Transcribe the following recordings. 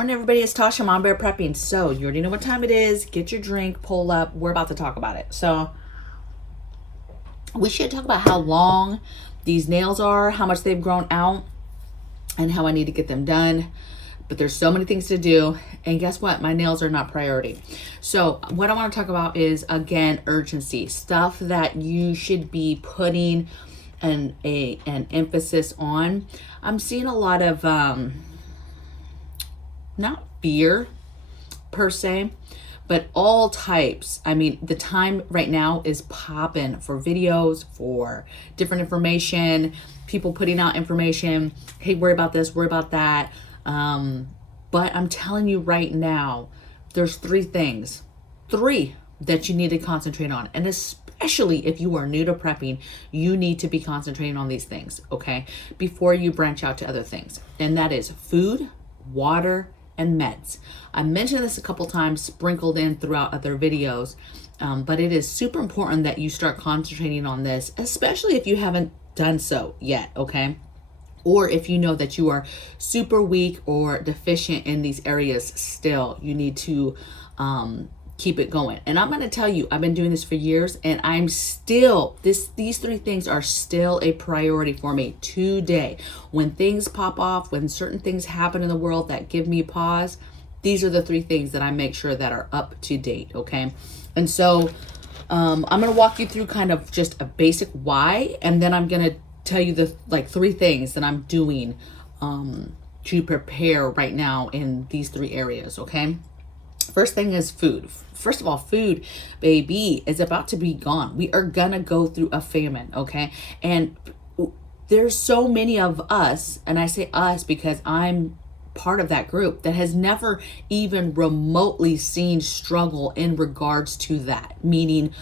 Morning, everybody. It's Tasha, MAMABEAR Prepping. So you already know what time it is. Get your drink, pull up. We're about to talk about it. So we should talk about how long these nails are, how much they've grown out, and how I need to get them done. But there's so many things to do. And guess what? My nails are not priority. So what I want to talk about is, again, urgency. Stuff that you should be putting an emphasis on. I'm seeing a lot of not fear per se, but all types. I mean, the time right now is popping for videos, for different information, people putting out information. Hey, worry about this, worry about that. But I'm telling you right now, there's three that you need to concentrate on. And especially if you are new to prepping, you need to be concentrating on these things, okay? Before you branch out to other things. And that is food, water, and meds. I mentioned this a couple times, sprinkled in throughout other videos, but it is super important that you start concentrating on this, especially if you haven't done so yet, okay? Or if you know that you are super weak or deficient in these areas still, you need to keep it going. And I'm going to tell you, I've been doing this for years, and I'm still, these three things are still a priority for me today. When things pop off, when certain things happen in the world that give me pause, these are the three things that I make sure that are up to date, okay? And so I'm going to walk you through kind of just a basic why, and then I'm going to tell you the three things that I'm doing to prepare right now in these three areas, okay? First thing is food. First of all, food, baby, is about to be gone. We are gonna go through a famine, okay? And there's so many of us, and I say us because I'm part of that group, that has never even remotely seen struggle in regards to that, meaning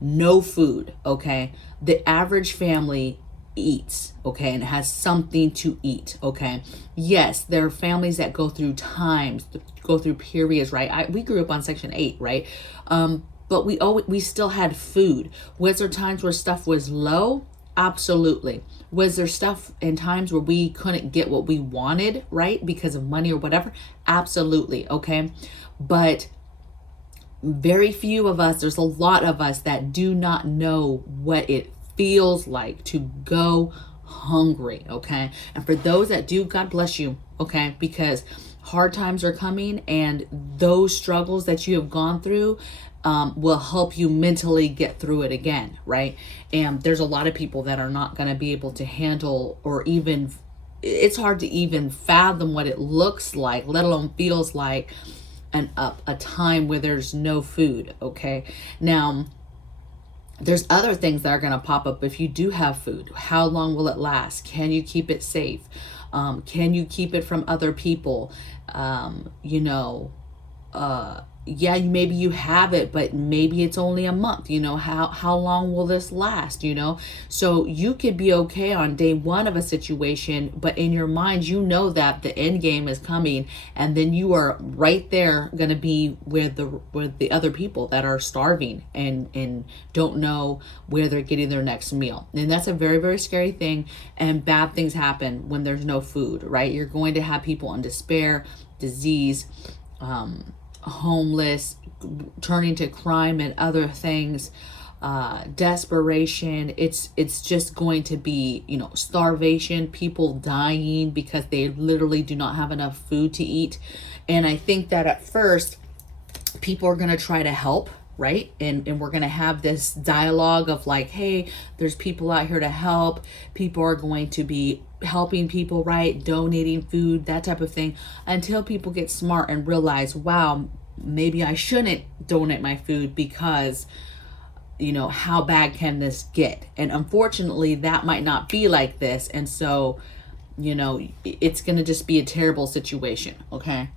no food, okay? The average family eats, okay, and has something to eat, okay? Yes, there are families that go through times, go through periods, right? We grew up on Section 8, right? But we still had food. Was there times where stuff was low? Absolutely. Was there stuff in times where we couldn't get what we wanted, right? Because of money or whatever? Absolutely, okay? But very few of us, there's a lot of us that do not know what it feels like to go hungry, okay? And for those that do, God bless you, okay? Because hard times are coming, and those struggles that you have gone through will help you mentally get through it again, right? And there's a lot of people that are not going to be able to handle, or even, it's hard to even fathom what it looks like, let alone feels like, a time where there's no food, okay? Now, there's other things that are going to pop up if you do have food. How long will it last? Can you keep it safe? Can you keep it from other people? Yeah, maybe you have it, but maybe it's only a month. How long will this last? So you could be okay on day one of a situation, but in your mind, you know that the end game is coming, and then you are right there going to be with the other people that are starving and don't know where they're getting their next meal. And that's a very, very scary thing, and bad things happen when there's no food, right? You're going to have people in despair, disease, homeless, turning to crime and other things, desperation. It's just going to be, starvation, people dying because they literally do not have enough food to eat. And I think that at first people are going to try to help, right? And we're going to have this dialogue of like, hey, there's people out here to help. People are going to be helping people, right? Donating food, that type of thing, until people get smart and realize, wow, maybe I shouldn't donate my food because, how bad can this get? And unfortunately, that might not be like this. And so, it's going to just be a terrible situation, okay?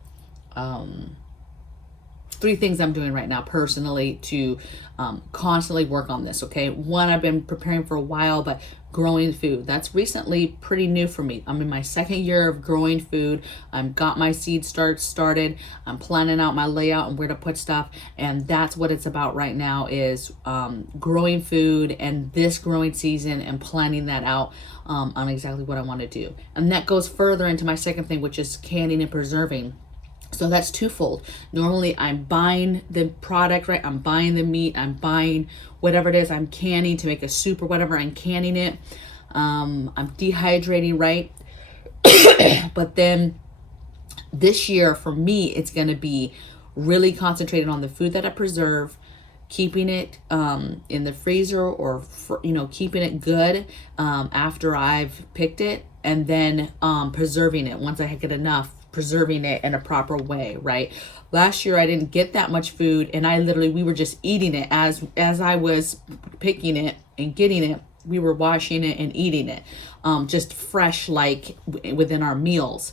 Three things I'm doing right now personally to constantly work on this, okay? One, I've been preparing for a while, but growing food, that's recently pretty new for me. I'm in my second year of growing food. I've got my seed started. I'm planning out my layout and where to put stuff, and that's what it's about right now, is growing food and this growing season, and planning that out on exactly what I want to do. And that goes further into my second thing, which is canning and preserving. So that's twofold. Normally I'm buying the product, right? I'm buying the meat, I'm buying whatever it is, I'm canning to make a soup or whatever, I'm canning it. I'm dehydrating, right? But then this year for me, it's going to be really concentrated on the food that I preserve, keeping it in the freezer, or keeping it good after I've picked it, and then preserving it once I get enough, preserving it in a proper way, right? Last year I didn't get that much food, and we were just eating it as I was picking it and getting it. We were washing it and eating it, just fresh, like within our meals.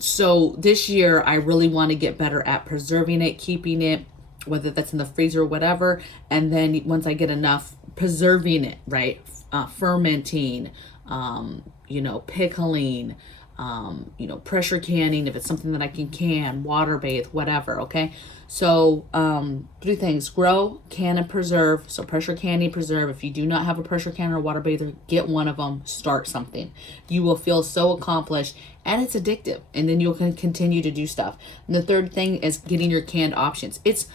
So this year I really want to get better at preserving it, keeping it, whether that's in the freezer or whatever. And then once I get enough, preserving it, right? Fermenting, pickling, pressure canning, if it's something that I can, water bathe, whatever. Okay. So, 3 things: grow, can, and preserve. So pressure canning, preserve. If you do not have a pressure canner or water bather, get one of them, start something. You will feel so accomplished, and it's addictive. And then you'll continue to do stuff. And the 3rd thing is getting your canned options. It's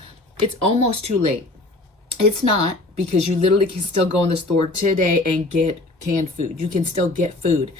almost too late. It's not, because you literally can still go in the store today and get canned food. You can still get food.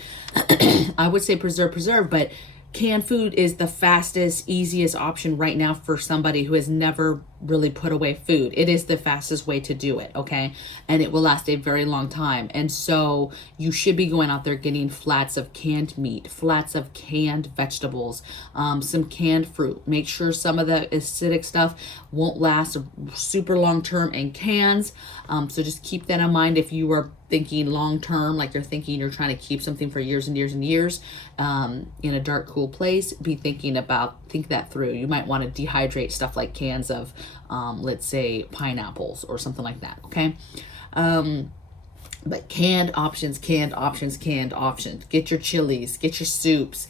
I would say preserve, but canned food is the fastest, easiest option right now for somebody who has never really put away food. It is the fastest way to do it, okay? And it will last a very long time. And so you should be going out there getting flats of canned meat, flats of canned vegetables, some canned fruit. Make sure some of the acidic stuff won't last super long term in cans. So just keep that in mind if you are thinking long term, like you're thinking you're trying to keep something for years and years and years in a dark, cool place. Think that through. You might want to dehydrate stuff like cans of let's say pineapples or something like that. Okay. But canned options. Get your chilies, get your soups.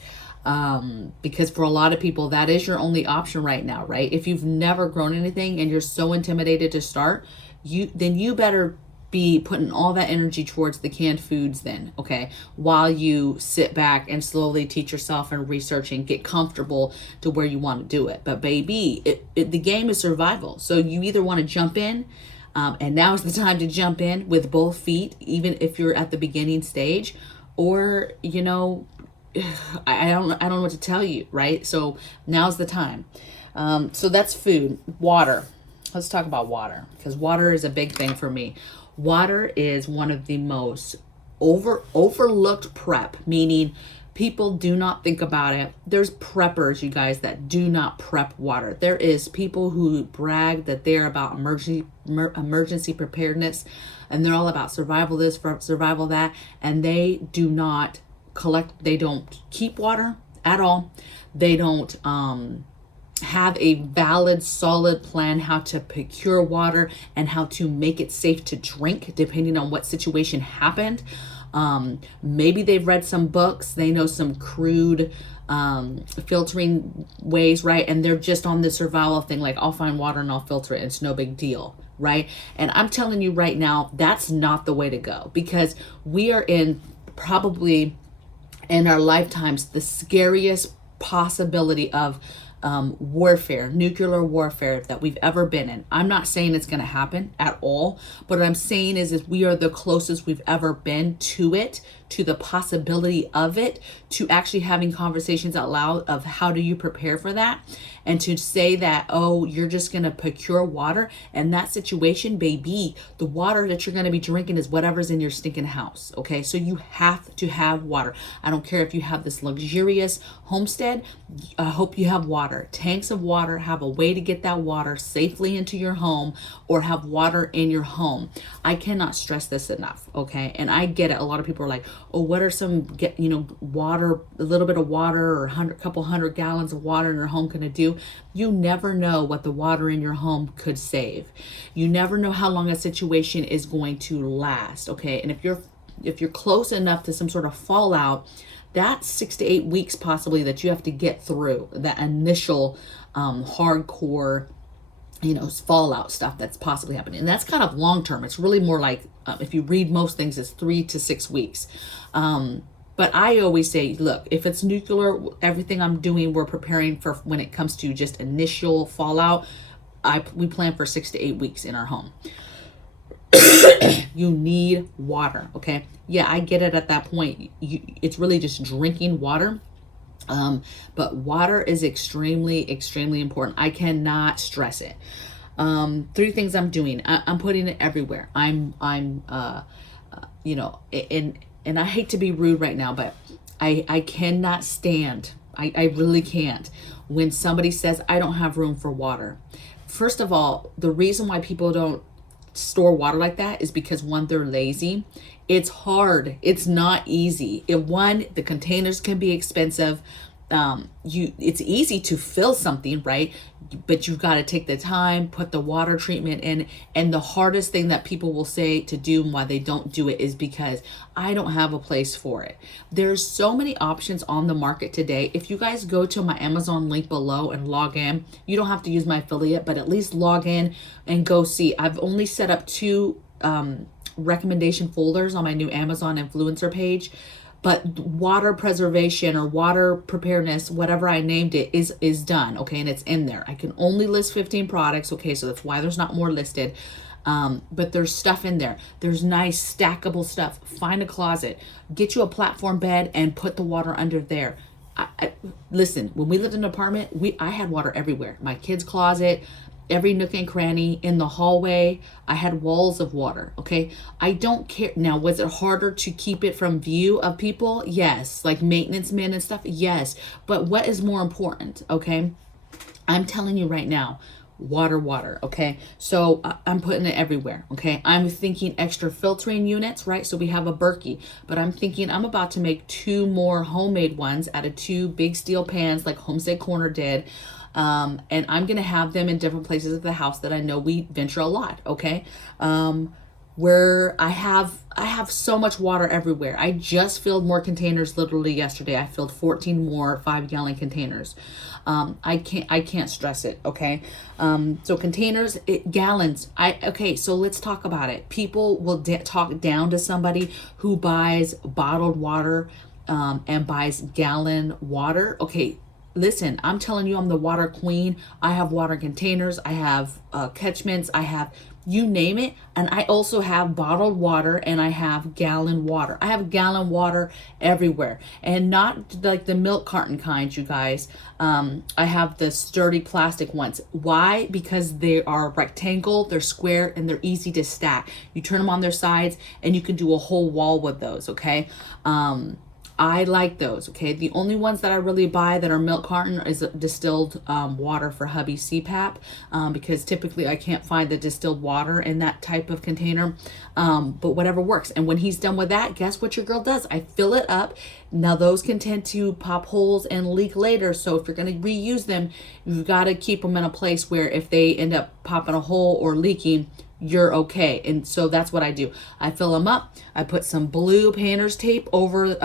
Because for a lot of people, that is your only option right now, right? If you've never grown anything and you're so intimidated to start, then you better be putting all that energy towards the canned foods then, okay? While you sit back and slowly teach yourself and research and get comfortable to where you want to do it. But baby, the game is survival. So you either want to jump in, and now is the time to jump in with both feet, even if you're at the beginning stage, or, I don't know what to tell you, right? So now's the time. So that's food. Water. Let's talk about water, because water is a big thing for me. Water is one of the most overlooked prep, meaning people do not think about it. There's preppers, you guys, that do not prep water. There is people who brag that they're about emergency preparedness, and they're all about survival this, survival that, and they do not they don't keep water at all. They don't have a valid, solid plan how to procure water and how to make it safe to drink, depending on what situation happened. Maybe they've read some books, they know some crude filtering ways, right? And they're just on the survival thing, like, I'll find water and I'll filter it, it's no big deal, right? And I'm telling you right now, that's not the way to go, because we are probably in our lifetimes the scariest possibility of warfare, nuclear warfare, that we've ever been in. I'm not saying it's going to happen at all, but what I'm saying is we are the closest we've ever been to it, to the possibility of it, to actually having conversations out loud of how do you prepare for that, and to say that, oh, you're just going to procure water. In that situation, baby, the water that you're going to be drinking is whatever's in your stinking house, okay? So you have to have water. I don't care if you have this luxurious homestead, I hope you have water. Tanks of water, have a way to get that water safely into your home, or have water in your home. I cannot stress this enough, okay? And I get it. A lot of people are like, oh, what are some, water, a little bit of water, or couple hundred gallons of water in your home gonna do? You never know what the water in your home could save. You never know how long a situation is going to last, okay? And if you're close enough to some sort of fallout, that's 6 to 8 weeks possibly that you have to get through that initial hardcore fallout stuff that's possibly happening. And that's kind of long term. It's really more like, if you read most things, it's 3 to 6 weeks. But I always say, look, if it's nuclear, everything I'm doing, we're preparing for when it comes to just initial fallout. We plan for 6 to 8 weeks in our home. You need water, okay? Yeah, I get it at that point. It's really just drinking water. But water is extremely, extremely important. I cannot stress it. 3 things I'm doing. I'm putting it everywhere. You know, and I hate to be rude right now, but I cannot stand, I really can't, when somebody says I don't have room for water. First of all, the reason why people don't store water like that is because, one, they're lazy. It's hard. It's not easy. The containers can be expensive. It's easy to fill something, right? But you've got to take the time, put the water treatment in. And the hardest thing that people will say to do and why they don't do it is because I don't have a place for it. There's so many options on the market today. If you guys go to my Amazon link below and log in, you don't have to use my affiliate, but at least log in and go see. I've only set up 2 recommendation folders on my new Amazon influencer page. But water preservation or water preparedness, whatever I named it, is done, okay? And it's in there. I can only list 15 products, okay? So that's why there's not more listed. But there's stuff in there. There's nice stackable stuff. Find a closet. Get you a platform bed and put the water under there. Listen, when we lived in an apartment, I had water everywhere. My kids' closet, every nook and cranny, in the hallway, I had walls of water, okay? I don't care. Now, was it harder to keep it from view of people? Yes. Like maintenance men and stuff? Yes. But what is more important, okay? I'm telling you right now, water, okay? So I'm putting it everywhere, okay? I'm thinking extra filtering units, right? So we have a Berkey, but I'm thinking I'm about to make 2 more homemade ones out of 2 big steel pans like Homestead Corner did. And I'm going to have them in different places of the house that I know we venture a lot. Okay. Where I have so much water everywhere. I just filled more containers literally yesterday. I filled 14 more 5-gallon containers. I can't stress it. Okay. So containers, gallons. Okay. So let's talk about it. People will talk down to somebody who buys bottled water, and buys gallon water. Okay. Listen, I'm telling you, I'm the water queen. I have water containers. I have catchments. I have, you name it. And I also have bottled water, and I have gallon water. I have gallon water everywhere, and not like the milk carton kind, you guys. I have the sturdy plastic ones. Why? Because they are rectangle, they're square, and they're easy to stack. You turn them on their sides and you can do a whole wall with those. Okay. I like those, okay? The only ones that I really buy that are milk carton is distilled water for hubby CPAP, because typically I can't find the distilled water in that type of container, but whatever works. And when he's done with that, guess what your girl does? I fill it up. Now those can tend to pop holes and leak later, so if you're going to reuse them, you've got to keep them in a place where if they end up popping a hole or leaking, you're okay. And so that's what I do. I fill them up. I put some blue painter's tape over,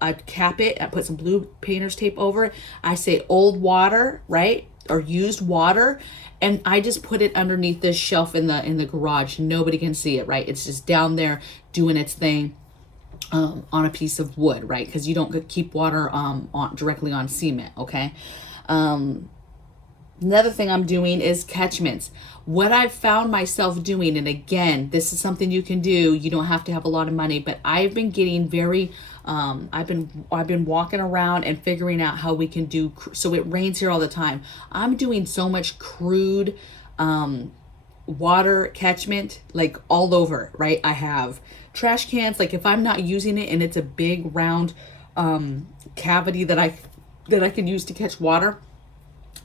I cap it. I put some blue painter's tape over it. I say old water, right? Or used water. And I just put it underneath this shelf in the garage. Nobody can see it, right? It's just down there doing its thing. On a piece of wood, right? Because you don't keep water directly on cement, okay? Another thing I'm doing is catchments. What I've found myself doing, and again, this is something you can do. You don't have to have a lot of money, but I've been getting very, I've been walking around and figuring out how we can do, so it rains here all the time. I'm doing so much crude water catchment, like all over, right? I have trash cans, like if I'm not using it and it's a big round cavity that I can use to catch water,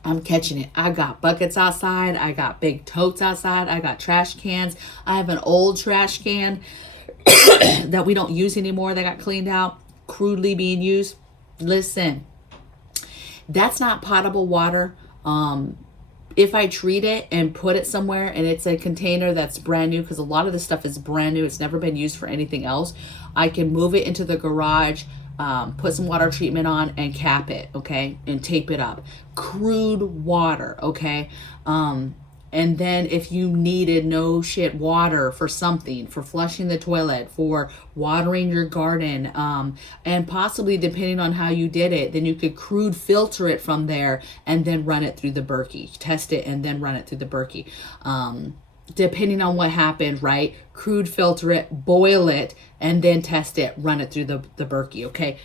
I'm catching it. I got buckets outside. I got big totes outside. I got trash cans. I have an old trash can that we don't use anymore that got cleaned out, crudely being used. Listen, that's not potable water. If I treat it and put it somewhere and it's a container that's brand new, because a lot of this stuff is brand new, it's never been used for anything else, I can move it into the garage, put some water treatment on and cap it, okay, and tape it up. Crude water, okay. And then if you needed no shit water for something, for flushing the toilet, for watering your garden, and possibly depending on how you did it, then you could crude filter it from there and then run it through the Berkey. Test it and then run it through the Berkey. Depending on what happened, right? Crude filter it, boil it, and then test it, run it through the Berkey, okay?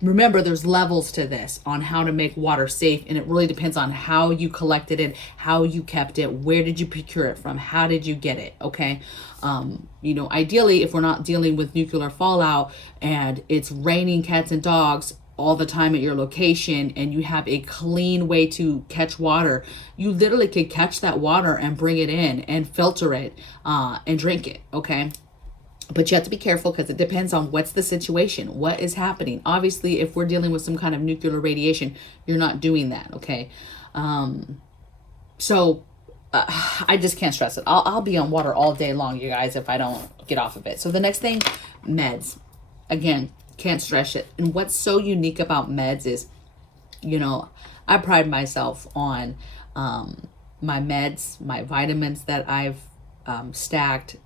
Remember, there's levels to this on how to make water safe, and it really depends on how you collected it, how you kept it, where did you procure it from, how did you get it, okay? Ideally, if we're not dealing with nuclear fallout and it's raining cats and dogs all the time at your location and you have a clean way to catch water, you literally could catch that water and bring it in and filter it and drink it, okay? But you have to be careful because it depends on what's the situation, what is happening. Obviously, if we're dealing with some kind of nuclear radiation, you're not doing that, okay? I just can't stress it. I'll be on water all day long, you guys, if I don't get off of it. So the next thing, meds. Again, can't stress it. And what's so unique about meds is, I pride myself on my meds, my vitamins that I've stacked,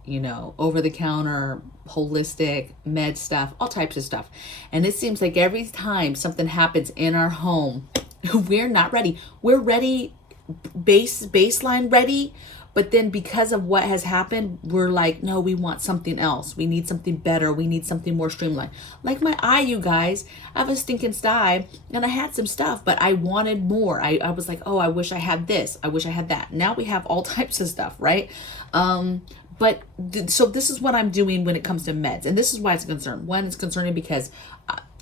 over the counter, holistic, med stuff, all types of stuff. And it seems like every time something happens in our home, we're not ready. We're ready, baseline ready. But then because of what has happened, we're like, no, we want something else. We need something better. We need something more streamlined. Like my eye, you guys, I have a stinking stye and I had some stuff, but I wanted more. I was like, oh, I wish I had this. I wish I had that. Now we have all types of stuff, right? So this is what I'm doing when it comes to meds. And this is why it's a concern. One, it's concerning because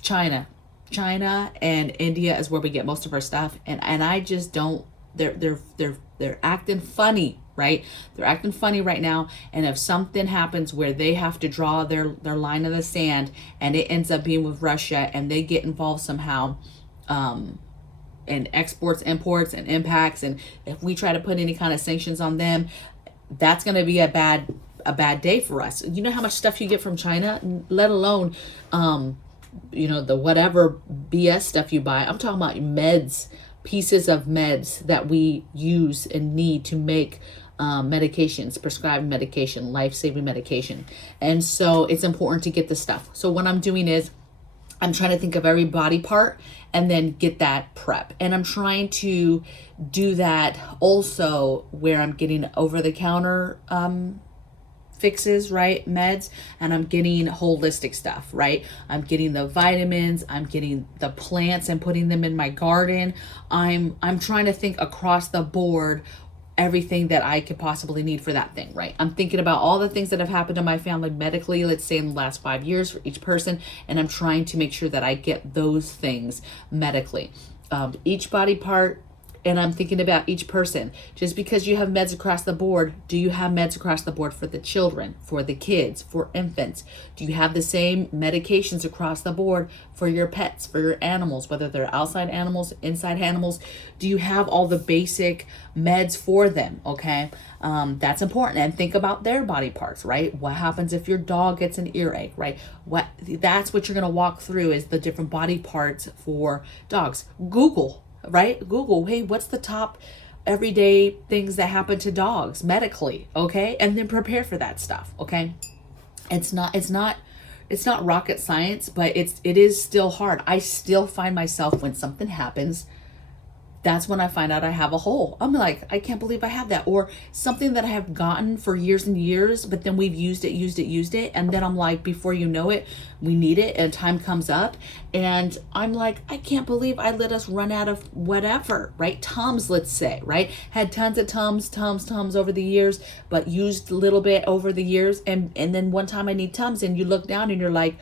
China and India is where we get most of our stuff. And I just don't, they're acting funny, right? They're acting funny right now. And if something happens where they have to draw their line in the sand and it ends up being with Russia and they get involved somehow, in exports, imports, and impacts, and if we try to put any kind of sanctions on them, that's going to be a bad day for us. You know how much stuff you get from China, let alone, the whatever BS stuff you buy. I'm talking about meds, pieces of meds that we use and need to make medications, prescribed medication, life-saving medication. And so it's important to get the stuff. So what I'm doing is I'm trying to think of every body part and then get that prep. And I'm trying to do that also where I'm getting over-the-counter fixes, right? Meds, and I'm getting holistic stuff, right? I'm getting the vitamins, I'm getting the plants and putting them in my garden. I'm trying to think across the board everything that I could possibly need for that thing, right? I'm thinking about all the things that have happened to my family medically, let's say in the last 5 years for each person, and I'm trying to make sure that I get those things medically. Each body part, and I'm thinking about each person. Just because you have meds across the board, do you have meds across the board for the children, for the kids, for infants? Do you have the same medications across the board for your pets, for your animals, whether they're outside animals, inside animals? Do you have all the basic meds for them, okay? That's important. And think about their body parts, right? What happens if your dog gets an earache, right? That's what you're gonna walk through is the different body parts for dogs. Google, hey, what's the top everyday things that happen to dogs medically, okay? And then prepare for that stuff, okay? It's not rocket science, but it is still hard. I still find myself when something happens, that's when I find out I have a hole. I'm like, I can't believe I have that. Or something that I have gotten for years and years, but then we've used it. And then I'm like, before you know it, we need it and time comes up. And I'm like, I can't believe I let us run out of whatever, right? Tums, let's say, right? Had tons of Tums over the years, but used a little bit over the years. And then one time I need Tums and you look down and you're like,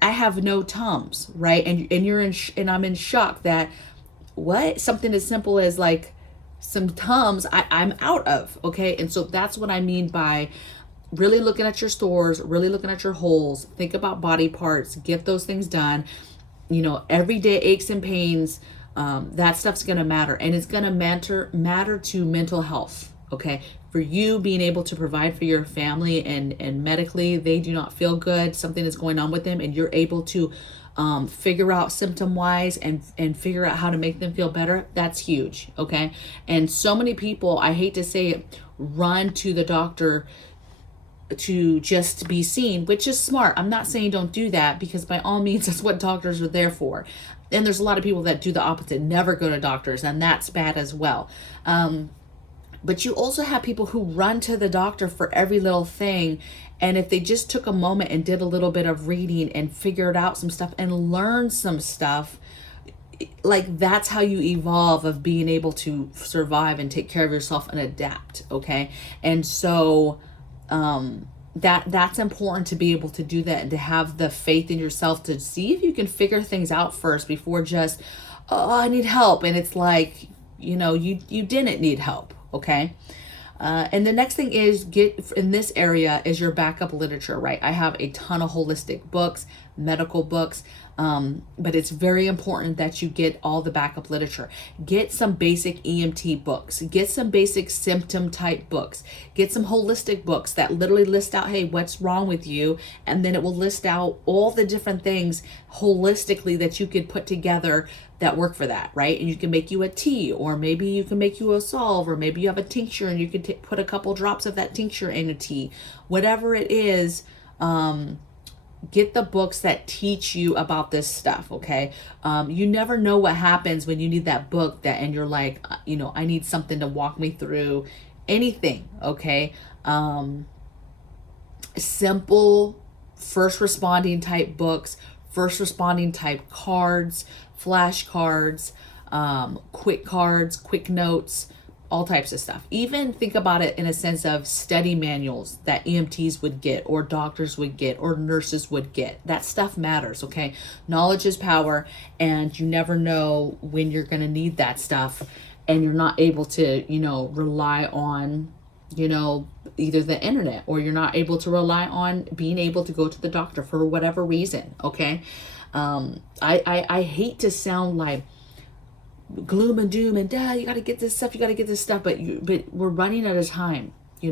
I have no Tums, right? And you're and I'm in shock that what something as simple as like some Tums I'm out of, okay? And so that's what I mean by really looking at your stores, really looking at your holes. Think about body parts, get those things done. Everyday aches and pains, that stuff's gonna matter, and it's gonna matter to mental health, okay? for you being able to provide for your family, and medically they do not feel good, something is going on with them, and you're able to figure out symptom wise and figure out how to make them feel better, that's huge. Okay. And so many people, I hate to say it, run to the doctor to just be seen, which is smart. I'm not saying don't do that, because by all means, that's what doctors are there for. And there's a lot of people that do the opposite, never go to doctors, and that's bad as well. But you also have people who run to the doctor for every little thing. And if they just took a moment and did a little bit of reading and figured out some stuff and learned some stuff, like that's how you evolve of being able to survive and take care of yourself and adapt. Okay. And so that's important, to be able to do that and to have the faith in yourself to see if you can figure things out first before just, oh, I need help. And it's like, you didn't need help. Okay. And the next thing is, get in this area is your backup literature, right? I have a ton of holistic books, medical books, but it's very important that you get all the backup literature. Get some basic EMT books, get some basic symptom type books, get some holistic books that literally list out, hey, what's wrong with you? And then it will list out all the different things holistically that you could put together that work for that, right? And you can make you a tea, or maybe you can make you a salve, or maybe you have a tincture and you can put a couple drops of that tincture in a tea. Whatever it is, get the books that teach you about this stuff. Okay. You never know what happens when you need that book and you're like, I need something to walk me through anything. Okay. Simple first responding type books, first responding type cards, flashcards, quick notes, all types of stuff. Even think about it in a sense of study manuals that EMTs would get, or doctors would get, or nurses would get. That stuff matters. Okay. Knowledge is power, and you never know when you're going to need that stuff, and you're not able to, rely on, either the internet, or you're not able to rely on being able to go to the doctor for whatever reason. Okay. I hate to sound like gloom and doom and you got to get this stuff, but we're running out of time. We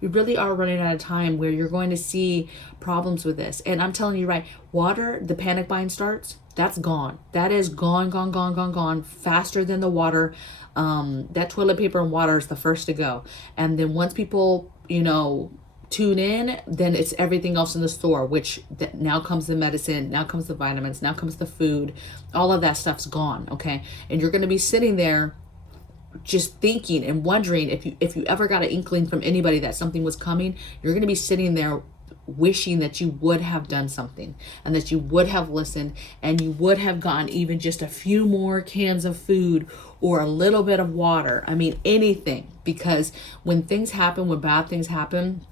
really are running out of time where you're going to see problems with this. And I'm telling you, right, water, the panic buying starts, that's gone. That is gone faster than the water. That toilet paper and water is the first to go. And then once people, tune in, then it's everything else in the store, which now comes the medicine, now comes the vitamins, now comes the food, all of that stuff's gone. Okay. And you're going to be sitting there just thinking and wondering, if you ever got an inkling from anybody that something was coming, you're going to be sitting there wishing that you would have done something, and that you would have listened, and you would have gotten even just a few more cans of food or a little bit of water. I mean, anything, because when things happen, when bad things happen,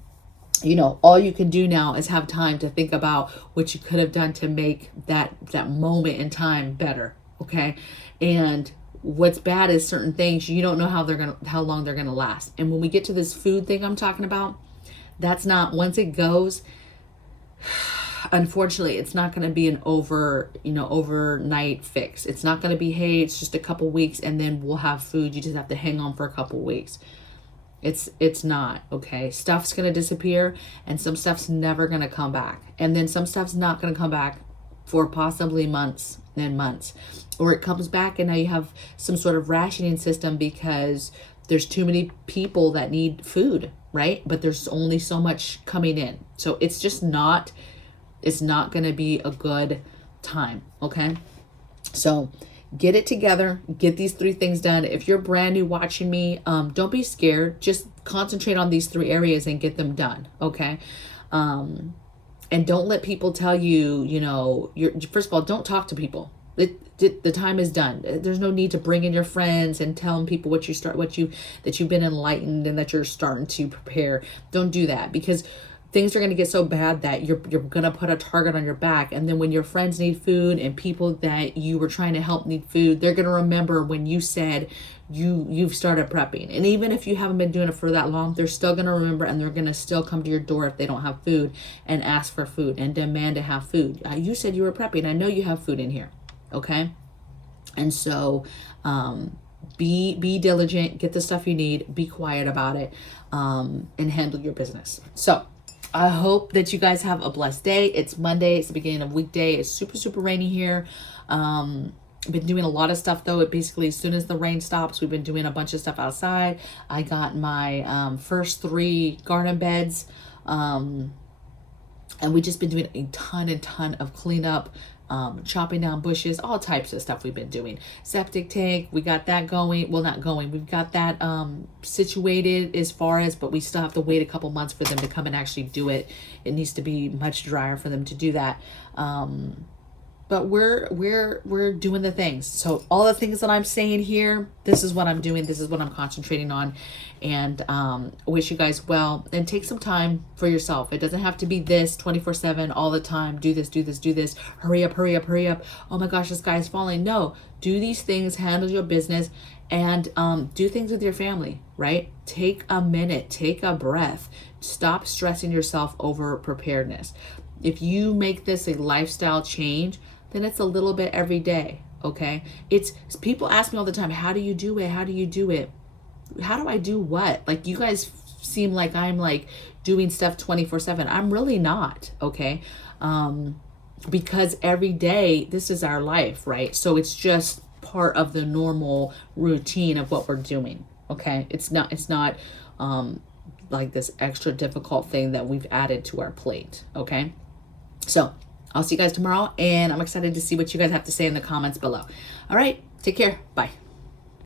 all you can do now is have time to think about what you could have done to make that moment in time better. Okay. And what's bad is certain things, you don't know how long they're going to last. And when we get to this food thing I'm talking about, that's not, once it goes, unfortunately, it's not going to be an overnight fix. It's not going to be, hey, it's just a couple weeks and then we'll have food. You just have to hang on for a couple weeks. It's not. Okay. Stuff's going to disappear, and some stuff's never going to come back. And then some stuff's not going to come back for possibly months and months, or it comes back and now you have some sort of rationing system because there's too many people that need food, right? But there's only so much coming in. So it's just not, it's not going to be a good time. Okay. So get it together, get these 3 things done. If you're brand new watching me, don't be scared. Just concentrate on these 3 areas and get them done. Okay. And don't let people tell you, first of all, don't talk to people. The time is done. There's no need to bring in your friends and telling people that you've been enlightened and that you're starting to prepare. Don't do that, because things are going to get so bad that you're going to put a target on your back. And then when your friends need food and people that you were trying to help need food, they're going to remember when you said you've started prepping. And even if you haven't been doing it for that long, they're still going to remember, and they're going to still come to your door if they don't have food and ask for food and demand to have food. You said you were prepping. I know you have food in here. Okay. And so, be diligent, get the stuff you need, be quiet about it. and handle your business. So I hope that you guys have a blessed day. It's Monday. It's the beginning of weekday. It's super, super rainy here. I've been doing a lot of stuff though. It basically, as soon as the rain stops, we've been doing a bunch of stuff outside. I got my first 3 garden beds. And we just been doing a ton of cleanup, chopping down bushes, all types of stuff we've been doing. Septic tank, we got that going. Well, not going. We've got that situated as far as, but we still have to wait a couple months for them to come and actually do it. It needs to be much drier for them to do that. But we're doing the things. So all the things that I'm saying here, this is what I'm doing. This is what I'm concentrating on. And I wish you guys well. And take some time for yourself. It doesn't have to be this 24/7 all the time. Do this, do this, do this. Hurry up, hurry up, hurry up. Oh my gosh, the sky is falling. No, do these things, handle your business, and do things with your family, right? Take a minute, take a breath. Stop stressing yourself over preparedness. If you make this a lifestyle change, then it's a little bit every day, okay? It's people ask me all the time, how do you do it? How do you do it? How do I do what? Like, you guys seem like I'm like doing stuff 24/7. I'm really not, okay? Because every day, this is our life, right? So it's just part of the normal routine of what we're doing, okay? It's not like this extra difficult thing that we've added to our plate, okay? So I'll see you guys tomorrow, and I'm excited to see what you guys have to say in the comments below. All right, take care. Bye.